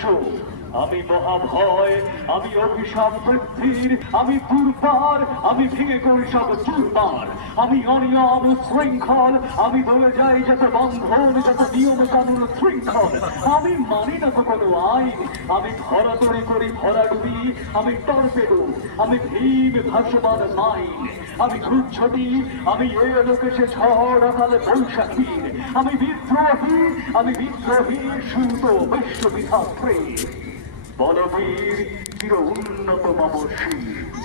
ধ্বংস, আমি মহাভয়, আমি অভিশাপ বৃদ্ধির, আমি দুর্বার, আমি ভেঙে করি সব চুরমার, আমি অনিয়ম শৃঙ্খল, আমি বলে যাই যত বন্ধন, যত নিয়ম কানুন শৃঙ্খল, আমি মানি না তো কোনো আইন, আমি ধরাতরি করি ভরাডুবি, আমি টর্পেডো, আমি ভীম ভাসমান মাইন, আমি ঘুরছটি, আমি এ লোকেশে ঝড় অকালে বৈশাখীর, আমি বিদ্রোহী সুত বিশ্ববিধাত্রী, বলবীর চির উন্নত মম শির।